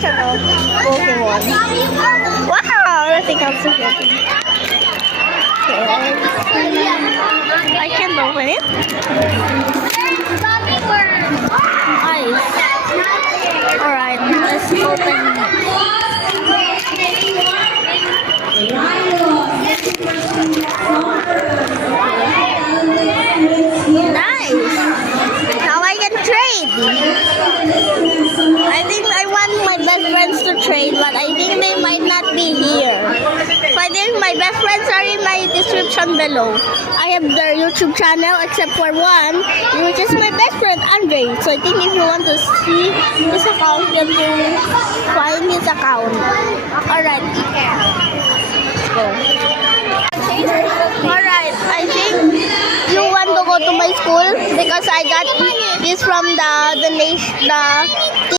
version of Pokemon. Wow, nothing else to get. I can't open it. Nice. Alright, let's open Nice. Now I can trade. I think I want my best friends to trade, but I think they might not be here. So I think my best friends are in my description below. I have their YouTube channel except for one, which is my best friend Andre. So I think if you want to see his account, you can find his account. Alright. Let's go. Alright, I think you want to go to my school because I got this from the